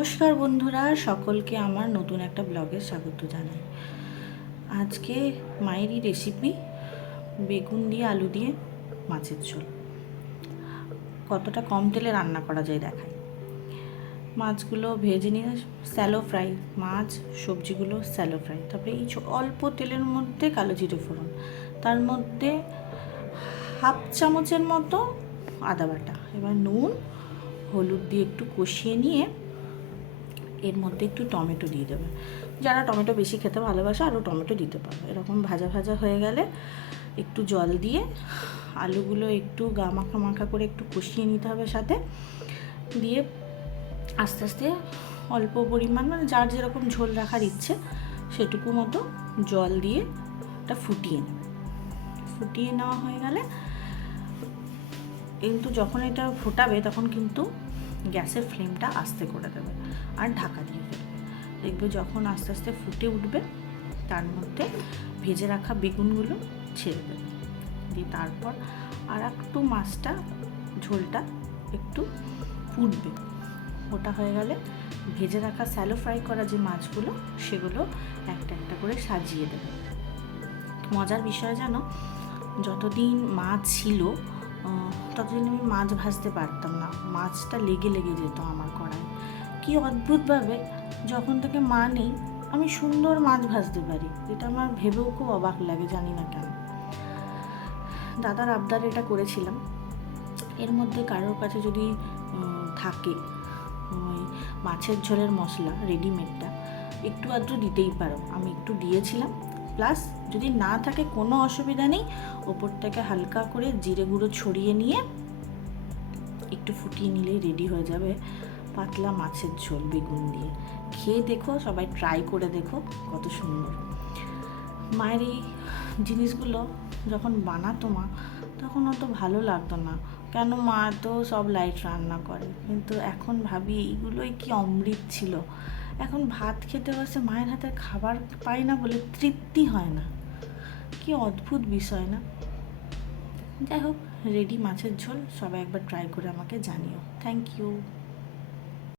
নমস্কার বন্ধুরা, সকলকে আমার নতুন একটা ব্লগে স্বাগত জানাই। আজকে মায়েরই রেসিপি বেগুন দিয়ে আলু দিয়ে মাছের ঝোল। কতটা কম তেলে রান্না করা যায় দেখাই। মাছগুলো ভেজে নিয়ে স্যালো ফ্রাই, মাছ সবজিগুলো স্যালো ফ্রাই। তারপরে এই অল্প তেলের মধ্যে কালো জিরে ফোড়ন, তার মধ্যে হাফ চামচের মতো আদা বাটা, এবার নুন হলুদ দিয়ে একটু কষিয়ে নিয়ে এর মধ্যে একটু টমেটো দিয়ে দেবে। যারা টমেটো বেশি খেতে ভালোবাসে আরও টমেটো দিতে পারবে। এরকম ভাজা ভাজা হয়ে গেলে একটু জল দিয়ে আলুগুলো একটু গা মাখা মাখা করে একটু কষিয়ে নিতে হবে, সাথে দিয়ে আস্তে আস্তে অল্প পরিমাণ, মানে যার যেরকম ঝোল রাখার ইচ্ছে সেটুকু মতো জল দিয়ে এটা ফুটিয়ে নেওয়া হয়ে গেলে কিন্তু যখন এটা ফোটাবে তখন কিন্তু গ্যাসের ফ্লেমটা আস্তে করে দেবে আর ঢাকা দিয়ে দেবে। দেখবে যখন আস্তে আস্তে ফুটে উঠবে তার মধ্যে ভেজে রাখা বেগুনগুলো ছেড়ে দেবে, দিয়ে তারপর আর একটু মাছটা ঝোলটা একটু ফুটবে। ওটা হয়ে গেলে ভেজে রাখা স্যালো ফ্রাই করা যে মাছগুলো সেগুলো একটা একটা করে সাজিয়ে দেবে। মজার বিষয় জানো, যতদিন মাছ ছিল ততদিন আমি মাছ ভাজতে পারতাম না, মাছটা লেগে লেগে যেত আমার কড়াই। কি অদ্ভুতভাবে যখন থেকে মা নেই আমি সুন্দর মাছ ভাজতে পারি, এটা আমার ভেবেও খুব অবাক লাগে, জানি না কেন। দাদার আবদার এটা করেছিলাম। এর মধ্যে কারোর কাছে যদি থাকে ওই মাছের ঝোলের মশলা রেডিমেডটা একটু আধটু দিতেই পারো, আমি একটু দিয়েছিলাম। প্লাস যদি না থাকে কোনো অসুবিধা নেই, ওপর থেকে হালকা করে জিরে গুঁড়ো ছড়িয়ে নিয়ে একটু ফুটিয়ে নিলেই রেডি হয়ে যাবে পাতলা মাছের ঝোল বেগুন দিয়ে। খেয়ে দেখো, সবাই ট্রাই করে দেখো, কত সুন্দর। মায়ের এই জিনিসগুলো যখন বানাতো মা, তখন অত ভালো লাগতো না, কেন মা তো সব লাইট রান্না করে, কিন্তু এখন ভাবি এইগুলোই কি অমৃত ছিল। এখন ভাত খেতে বসে মায়ের হাতের খাবার পাই না বলে তৃপ্তি হয় না, কি অদ্ভুত বিষয় না। যাই হোক, রেডি মাছের ঝোল, সবাই একবার ট্রাই করে আমাকে জানিও। Thank you.